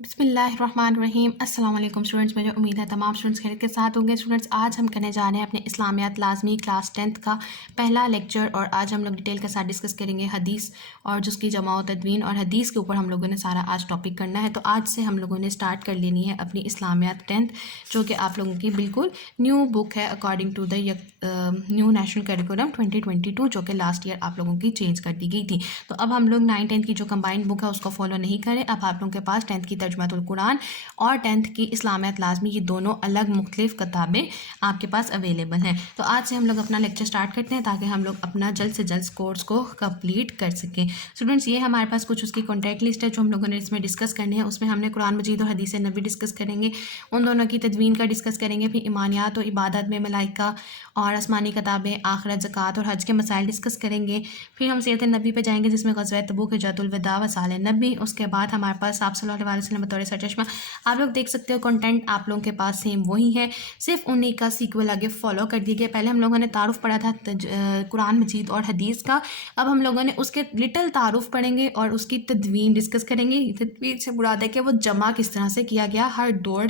بسم اللہ الرحمن الرحیم۔ السلام علیکم اسٹوڈنٹس، مجھے امید ہے تمام اسٹوڈنٹس خیریت کے ساتھ ہوں گے۔ اسٹوڈنٹس آج ہم کرنے جا رہے ہیں اپنے اسلامیات لازمی کلاس 10 کا پہلا لیکچر، اور آج ہم لوگ ڈیٹیل کے ساتھ ڈسکس کریں گے حدیث اور جس کی جمع و تدوین، اور حدیث کے اوپر ہم لوگوں نے سارا آج ٹاپک کرنا ہے۔ تو آج سے ہم لوگوں نے اسٹارٹ کر لینی ہے اپنی اسلامیات 10، جو کہ آپ لوگوں کی بالکل نیو بک ہے according to the new national curriculum 2022، جو کہ لاسٹ ایئر آپ لوگوں کی چینج کر دی گئی تھی۔ تو اب ہم لوگ 9 10 کی جو کمبائنڈ بک ہے اس کو فالو نہیں کریں، اب آپ لوگوں کے پاس 10 کی ترجمۃ القرآن اور 10th کی اسلامیات لازمی، یہ دونوں الگ مختلف کتابیں آپ کے پاس اویلیبل ہیں۔ تو آج سے ہم لوگ اپنا لیکچر سٹارٹ کرتے ہیں تاکہ ہم لوگ اپنا جلد سے جلد کورس کو کمپلیٹ کر سکیں۔ اسٹوڈنٹس یہ ہمارے پاس کچھ اس کی کانٹیکٹ لسٹ ہے جو ہم لوگوں نے اس میں ڈسکس کرنی ہے۔ اس میں ہم نے قرآن مجید اور حدیث نبی ڈسکس کریں گے، ان دونوں کی تدوین کا ڈسکس کریں گے، پھر ایمانیات و عبادت میں ملائکہ اور آسمانی کتابیں، آخرت، زکوٰۃ اور حج کے مسائل ڈسکس کریں گے۔ پھر ہم سیرت نبی پہ جائیں گے جس میں غزوہ تبوک، ہجرت الوداع، وصال نبی۔ اس کے بعد ہمارے پاس آپ صلی اللہ علیہ وسلم بطور سرچشمہ، آپ لوگ دیکھ سکتے ہو کنٹینٹ آپ لوگوں کے پاس سیم وہی ہے، صرف انہیں کا سیکول آگے فالو کر دیے گئے۔ پہلے ہم لوگوں نے تعارف پڑھا تھا قرآن مجید اور حدیث کا، اب ہم لوگوں نے اس کے لٹل تعارف پڑھیں گے اور اس کی تدوین ڈسکس کریں گے۔ تدوین سے مراد ہے کہ وہ جمع کس طرح سے کیا گیا ہر دور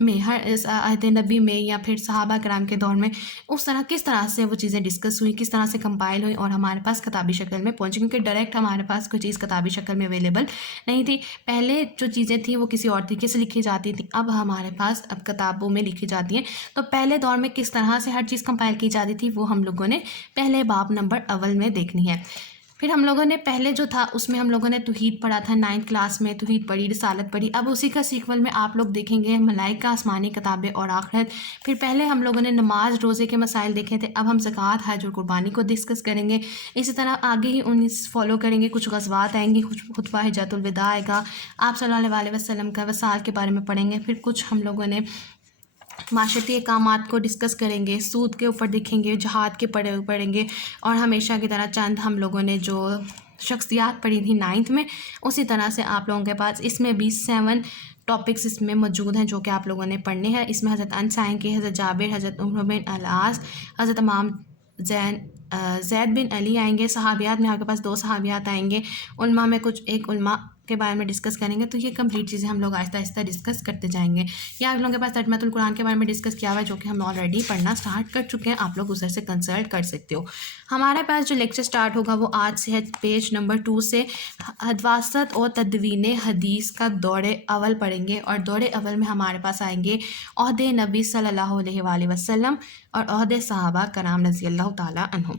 میں، ہر عہد نبی میں یا پھر صحابہ کرام کے دور میں، اس طرح کس طرح سے وہ چیزیں ڈسکس ہوئی، کس طرح سے کمپائل ہوئی اور ہمارے پاس کتابی شکل میں پہنچی، کیونکہ ڈائریکٹ ہمارے پاس کوئی چیز کتابی شکل میں اویلیبل نہیں تھی۔ پہلے جو چیزیں تھیں وہ کسی اور طریقے سے لکھی جاتی تھیں، اب ہمارے پاس اب کتابوں میں لکھی جاتی ہیں۔ تو پہلے دور میں کس طرح سے ہر چیز کمپائل کی جاتی تھی وہ ہم لوگوں نے پہلے باب نمبر اول میں دیکھنی ہے۔ پھر ہم لوگوں نے پہلے جو تھا اس میں ہم لوگوں نے توحید پڑھا تھا، 9th کلاس میں توحید پڑھی، رسالت پڑھی۔ اب اسی کا سیکول میں آپ لوگ دیکھیں گے ملائکہ، آسمانی کتابیں اور آخرت۔ پھر پہلے ہم لوگوں نے نماز روزے کے مسائل دیکھے تھے، اب ہم زکوٰۃ، حج اور قربانی کو ڈسکس کریں گے۔ اسی طرح آگے ہی ان فالو کریں گے، کچھ غزوات آئیں گی، کچھ خطبہ حجۃ الوداع آئے گا، آپ صلی اللہ علیہ وسلم کا وصال کے بارے میں پڑھیں گے۔ پھر کچھ ہم لوگوں نے معاشرتی احکامات کو ڈسکس کریں گے، سود کے اوپر دیکھیں گے، جہاد کے پڑھیں گے، اور ہمیشہ کی طرح چند ہم لوگوں نے جو شخصیات پڑھی تھی 9th میں، اسی طرح سے آپ لوگوں کے پاس اس میں بھی 7 ٹاپکس اس میں موجود ہیں جو کہ آپ لوگوں نے پڑھنے ہیں۔ اس میں حضرت انس آئیں گے، حضرت جابر، حضرت عمرو بن العاص، حضرت امام زید بن علی آئیں گے۔ صحابیات میں آپ کے پاس 2 صحابیات آئیں گے۔ علماء میں کچھ ایک علماء کے بارے میں ڈسکس کریں گے۔ تو یہ کمپلیٹ چیزیں ہم لوگ آہستہ آہستہ ڈسکس کرتے جائیں گے۔ یا آپ لوگوں کے پاس ترجمۃ القرآن کے بارے میں ڈسکس کیا ہوا ہے جو کہ ہم آلریڈی پڑھنا سٹارٹ کر چکے ہیں، آپ لوگ ادھر سے کنسلٹ کر سکتے ہو۔ ہمارے پاس جو لیکچر سٹارٹ ہوگا وہ آج سے ہے پیج نمبر 2 سے، حدواست اور تدوین حدیث کا دور اول پڑھیں گے، اور دور اول میں ہمارے پاس آئیں گے عہد نبی صلی اللہ علیہ وآلہ وسلم اور عہد صحابہ کرام رضی اللہ تعالیٰ عنہم۔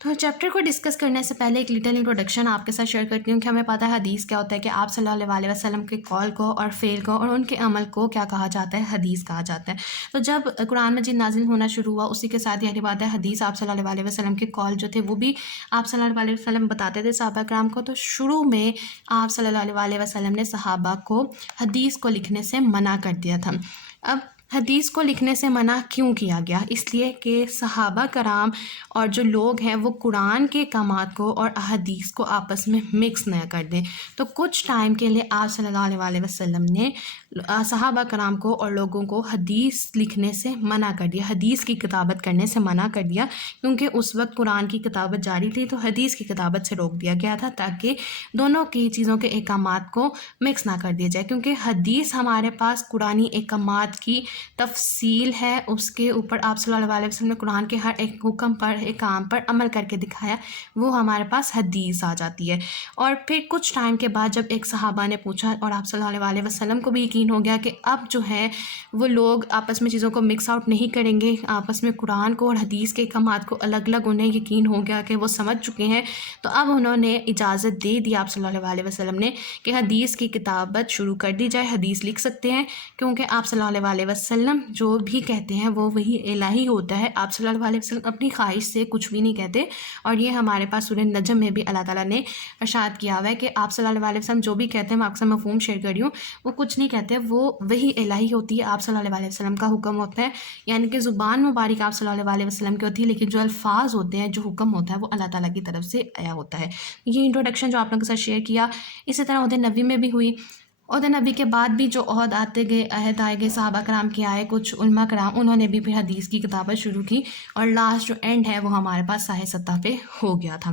تو چیپٹر کو ڈسکس کرنے سے پہلے ایک لٹل انٹروڈکشن آپ کے ساتھ شیئر کرتی ہوں کہ ہمیں پتہ ہے حدیث کیا ہوتا ہے، کہ آپ صلی اللہ علیہ وسلم کے قول کو اور فعل کو اور ان کے عمل کو کیا کہا جاتا ہے، حدیث کہا جاتا ہے۔ تو جب قرآن مجید نازل ہونا شروع ہوا، اسی کے ساتھ یہ بات ہے حدیث آپ صلی اللہ علیہ وسلم کے قول جو تھے وہ بھی آپ صلی اللہ علیہ وسلم بتاتے تھے صحابہ کرام کو۔ تو شروع میں آپ صلی اللہ علیہ وسلم نے صحابہ کو حدیث کو لکھنے سے منع کر دیا تھا۔ اب حدیث کو لکھنے سے منع کیوں کیا گیا؟ اس لیے کہ صحابہ کرام اور جو لوگ ہیں وہ قرآن کے احکامات کو اور احادیث کو آپس میں مکس نہ کر دیں۔ تو کچھ ٹائم کے لیے آپ صلی اللہ علیہ وسلم نے صحابہ کرام کو اور لوگوں کو حدیث لکھنے سے منع کر دیا، حدیث کی کتابت کرنے سے منع کر دیا، کیونکہ اس وقت قرآن کی کتابت جاری تھی، تو حدیث کی کتابت سے روک دیا گیا تھا تاکہ دونوں کی چیزوں کے احکامات کو مکس نہ کر دیا جائے۔ کیونکہ حدیث ہمارے پاس قرآنی احکامات کی تفصیل ہے، اس کے اوپر آپ صلی اللہ علیہ وسلم نے قرآن کے ہر ایک حکم پر، ایک کام پر عمل کر کے دکھایا، وہ ہمارے پاس حدیث آ جاتی ہے۔ اور پھر کچھ ٹائم کے بعد جب ایک صحابہ نے پوچھا اور آپ صلی اللہ علیہ وسلم کو بھی یقین ہو گیا کہ اب جو ہے وہ لوگ آپس میں چیزوں کو مکس آؤٹ نہیں کریں گے، آپس میں قرآن کو اور حدیث کے احکامات کو الگ الگ انہیں یقین ہو گیا کہ وہ سمجھ چکے ہیں، تو اب انہوں نے اجازت دے دی آپ صلی اللہ علیہ وسلم نے کہ حدیث کی کتابت شروع کر دی جائے، حدیث لکھ سکتے ہیں، کیونکہ آپ صلی اللہ علیہ وسلم جو بھی کہتے ہیں وہ وہی الہی ہوتا ہے۔ آپ صلی اللہ علیہ وسلم اپنی خواہش سے کچھ بھی نہیں کہتے، اور یہ ہمارے پاس سورہ نجم میں بھی اللہ تعالیٰ نے ارشاد کیا ہوا ہے کہ آپ صلی اللہ علیہ وسلم جو بھی کہتے ہیں، میں اکثر مفہوم شیئر کر رہی ہوں، وہ کچھ نہیں کہتے، وہ وہی الہی ہوتی ہے، آپ صلی اللہ علیہ وسلم کا حکم ہوتا ہے، یعنی کہ زبان مبارک آپ صلی اللہ علیہ وسلم کی ہوتی ہے، لیکن جو الفاظ ہوتے ہیں، جو حکم ہوتا ہے، وہ اللہ تعالیٰ کی طرف سے آیا ہوتا ہے۔ یہ انٹروڈکشن جو آپ لوگوں کے ساتھ شیئر کیا، اسی طرح عہد نبی میں بھی ہوئی۔ عہد نبی کے بعد بھی جو عہد آتے گئے، عہد آئے گئے، صحابہ کرام کے آئے، کچھ علماء کرام انہوں نے بھی پھر حدیث کی کتابت شروع کی، اور لاسٹ جو اینڈ ہے وہ ہمارے پاس ساہ سطح پہ ہو گیا تھا۔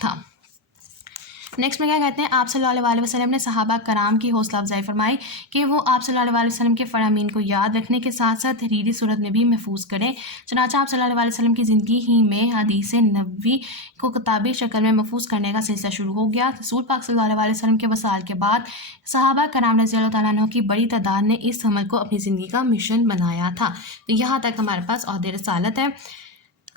تھا۔ نیکسٹ میں کیا کہتے ہیں، آپ صلی اللہ علیہ وسلم نے صحابہ کرام کی حوصلہ افزائی فرمائی کہ وہ آپ صلی اللہ علیہ وسلم کے فرامین کو یاد رکھنے کے ساتھ ساتھ تحریری صورت میں بھی محفوظ کریں۔ چنانچہ آپ صلی اللہ علیہ وسلم کی زندگی ہی میں حدیث نبوی کو کتابی شکل میں محفوظ کرنے کا سلسلہ شروع ہو گیا۔ رسول پاک صلی اللہ علیہ وسلم کے وصال کے بعد صحابہ کرام رضی اللہ تعالیٰ عنہ کی بڑی تعداد نے اس عمل کو اپنی زندگی کا مشن بنایا تھا۔ تو یہاں تک ہمارے پاس عہد رسالت ہے۔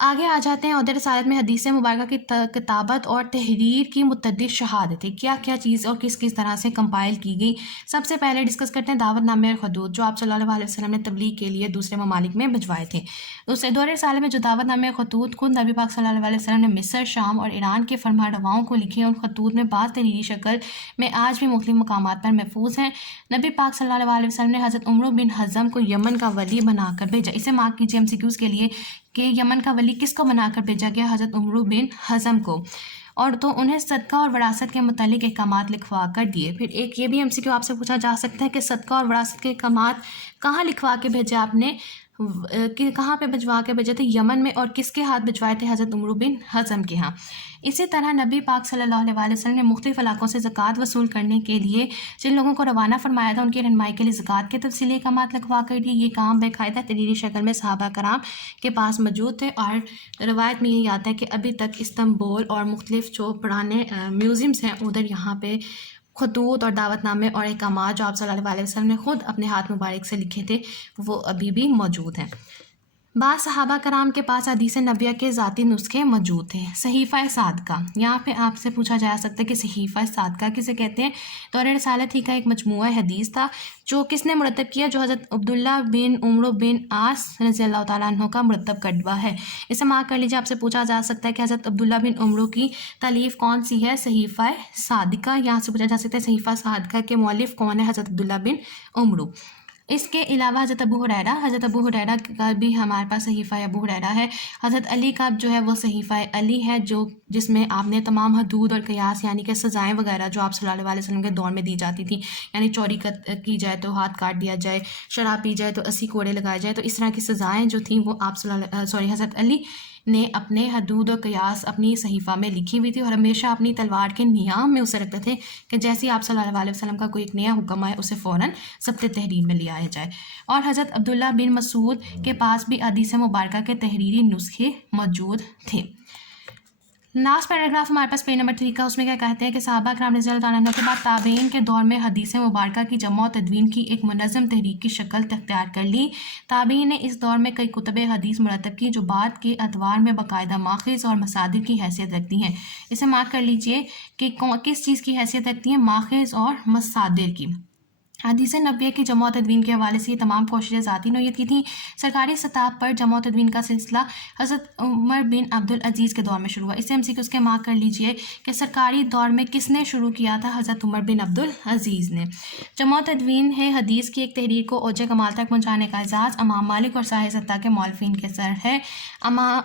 آگے آ جاتے ہیں۔ عہد رسالت میں حدیث مبارکہ کی کتابت اور تحریر کی متعدد شہادتیں کیا کیا چیز اور کس کس طرح سے کمپائل کی گئی۔ سب سے پہلے ڈسکس کرتے ہیں دعوت نامے اور خطوط جو آپ صلی اللہ علیہ وسلم نے تبلیغ کے لیے دوسرے ممالک میں بھجوائے تھے۔ دوسرے دور رسالے میں جو دعوت نامے اور خطوط خود نبی پاک صلی اللہ علیہ وسلم نے مصر، شام اور ایران کے فرما رواؤں کو لکھے، ان خطوط میں بعض تحریری شکل میں آج بھی مختلف مقامات پر محفوظ ہیں۔ نبی پاک صلی اللہ علیہ وسلم نے حضرت عمرو بن حزم کو یمن کا ولی بنا کر بھیجا۔ اسے مارک کیجیے MCQs کے لیے کہ یمن کا ولی کس کو بنا کر بھیجا گیا؟ حضرت عمرو بن حزم کو، اور تو انہیں صدقہ اور وراثت کے متعلق احکامات لکھوا کر دیے۔ پھر ایک یہ بھی MCQ آپ سے پوچھا جا سکتا ہے کہ صدقہ اور وراثت کے احکامات کہاں لکھوا کے بھیجے آپ نے، کہاں پہ بھجوا کے بھیجے تھے؟ یمن میں، اور کس کے ہاتھ بھجوائے تھے؟ حضرت عمرو بن حزم کے ہاں۔ اسی طرح نبی پاک صلی اللہ علیہ وسلم نے مختلف علاقوں سے زکوٰۃ وصول کرنے کے لیے جن لوگوں کو روانہ فرمایا تھا ان کی رہنمائی کے لیے زکوٰۃ کے تفصیلی احکامات لکھوا کر دیے۔ یہ کام باقاعدہ تحریری شکل میں صحابہ کرام کے پاس موجود تھے، اور روایت میں یہی آتا ہے کہ ابھی تک استنبول اور مختلف جو پرانے میوزیمز ہیں ادھر یہاں پہ خطوط اور دعوت نامے اور احکامات جو آپ صلی اللہ علیہ وسلم نے خود اپنے ہاتھ مبارک سے لکھے تھے وہ ابھی بھی موجود ہیں۔ بعض صحابہ کرام کے پاس حدیث نبویہ کے ذاتی نسخے موجود تھے۔ صحیفہ صادقہ، یہاں پہ آپ سے پوچھا جا سکتا ہے کہ صحیفہ صادقہ کسے کہتے ہیں؟ دور رسالت ہی کا ایک مجموعہ حدیث تھا جو کس نے مرتب کیا؟ جو حضرت عبداللہ بن عمرو بن عاص رضی اللہ تعالیٰ عنہ کا مرتب کردہ ہے۔ اسے مارک کر لیجیے۔ آپ سے پوچھا جا سکتا ہے کہ حضرت عبداللہ بن عمرو کی تالیف کون سی ہے؟ صحیفہ صادقہ۔ یہاں سے پوچھا جا سکتا ہے صحیفہ صادقہ کے مؤلف کون ہے؟ حضرت عبداللہ بن عمرو۔ اس کے علاوہ حضرت ابو ہریرہ کا بھی ہمارے پاس صحیفہ ابو ہریرہ ہے۔ حضرت علی کا جو ہے وہ صحیفہ علی ہے، جس میں آپ نے تمام حدود اور قیاس یعنی کہ سزائیں وغیرہ جو آپ صلی اللہ علیہ وسلم کے دور میں دی جاتی تھیں، یعنی چوری کی جائے تو ہاتھ کاٹ دیا جائے، شراب پی جائے تو 80 کوڑے لگائے جائے، تو اس طرح کی سزائیں جو تھیں وہ آپ حضرت علی نے اپنے حدود و قیاس اپنی صحیفہ میں لکھی ہوئی تھی، اور ہمیشہ اپنی تلوار کے نیام میں اسے رکھتے تھے کہ جیسے آپ صلی اللہ علیہ وسلم کا کوئی ایک نیا حکم آئے اسے فوراً ضبط تحریر میں لے آیا جائے۔ اور حضرت عبداللہ بن مسعود کے پاس بھی حدیث مبارکہ کے تحریری نسخے موجود تھے۔ لاسٹ پیراگراف ہمارے پاس پیج نمبر 3 کا، اس میں کیا کہتے ہیں کہ صحابہ کرام رضی اللہ تعالیٰ عنہ کے بعد تابعین کے دور میں حدیث مبارکہ کی جمع و تدوین کی ایک منظم تحریک کی شکل اختیار کر لی۔ تابعین نے اس دور میں کئی کتب حدیث مرتب کی جو بعد کے ادوار میں باقاعدہ ماخذ اور مصادر کی حیثیت رکھتی ہیں۔ اسے مارک کر لیجئے کہ کس چیز کی حیثیت رکھتی ہیں؟ ماخذ اور مصادر کی۔ حدیث نبویہ کی جمع و تدوین کے حوالے سے یہ تمام کوششیں ذاتی نوعیت کی تھیں۔ سرکاری سطح پر جمع و تدوین کا سلسلہ حضرت عمر بن عبدالعزیز کے دور میں شروع ہوا۔ اسے MCQs کے مارک کر لیجئے کہ سرکاری دور میں کس نے شروع کیا تھا؟ حضرت عمر بن عبدالعزیز نے۔ جمع و تدوین ہے حدیث کی ایک تحریر کو اوج کمال تک پہنچانے کا اعزاز امام مالک اور سائر سطح کے مؤلفین کے سر ہے۔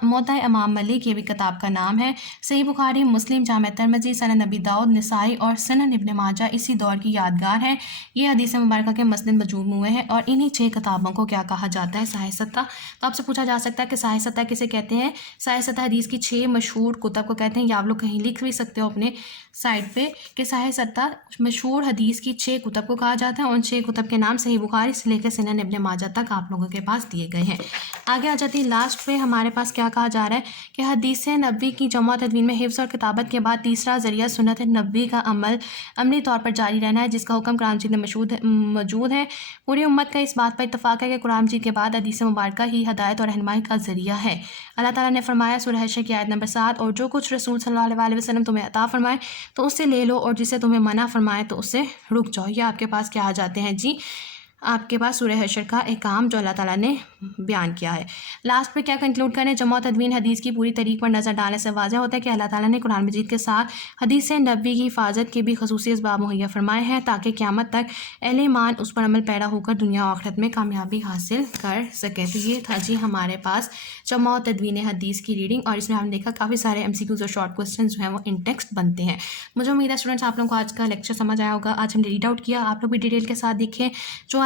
موطأ امام مالک یہ بھی کتاب کا نام ہے۔ صحیح بخاری، مسلم، جامع ترمذی، سنن نبی داؤد، نسائی اور سنن ابن ماجہ اسی دور کی یادگار ہیں۔ یہ حدیث مبارکہ کے مسند مجموعے ہیں، اور انہی 6 کتابوں کو کیا کہا جاتا ہے؟ صحیح ستہ۔ تو آپ سے پوچھا جا سکتا ہے کہ صحیح ستہ کسے کہتے ہیں؟ صحیح ستہ حدیث کی 6 مشہور کتب کو کہتے ہیں، یا آپ لوگ کہیں لکھ بھی سکتے ہو اپنے سائٹ پہ کہ صحیح ستہ مشہور حدیث کی 6 کتب کو کہا جاتا ہے۔ ان 6 کتب کے نام صحیح بخاری سے لے کے سنن ابن ماجہ تک آپ لوگوں کے پاس دیے گئے ہیں۔ آگے آ جاتی لاسٹ پہ ہمارے پاس کیا کہا جا رہا ہے کہ حدیث نبوی کی جمع و تدوین میں حفظ اور کتابت کے بعد تیسرا ذریعہ سنت نبوی کا عملی طور پر جاری رہنا ہے، جس کا حکم قرآن مجید میں موجود ہے۔ پوری امت کا اس بات پر اتفاق ہے کہ قرآن مجید کے بعد حدیث مبارکہ ہی ہدایت اور رہنمائی کا ذریعہ ہے۔ اللہ تعالیٰ نے فرمایا سورہ حشر کی آیت نمبر 7، اور جو کچھ رسول صلی اللہ علیہ وسلم تمہیں عطا فرمائے تو اس سے لے لو، اور جسے تمہیں منع فرمائے تو اس سے رک جاؤ۔ یہ آپ کے پاس کیا آ جاتے ہیں جی؟ آپ کے پاس سورہ حشر کا احکام جو اللہ تعالیٰ نے بیان کیا ہے۔ لاسٹ پہ کیا کنکلوڈ کریں؟ جمع و تدوین حدیث کی پوری تاریخ پر نظر ڈالنے سے واضح ہوتا ہے کہ اللہ تعالیٰ نے قرآن مجید کے ساتھ حدیث نبوی کی حفاظت کے بھی خصوصی اسباب مہیا فرمائے ہیں تاکہ قیامت تک اہل ایمان اس پر عمل پیرا ہو کر دنیا و آخرت میں کامیابی حاصل کر سکے۔ تو یہ تھا جی ہمارے پاس جمع و تدوین حدیث کی ریڈنگ، اور اس میں ہم نے دیکھا کافی سارے MCQs اور شارٹ کوسچنز جو ہیں وہ ان ٹیکسٹ بنتے ہیں۔ مجھے امید ہے اسٹوڈنٹس آپ لوگوں کو آج کا لیکچر سمجھ آیا ہوگا۔ آج ہم نے ریڈ آؤٹ کیا، آپ لوگ بھی ڈیٹیل کے ساتھ دیکھیں۔ جو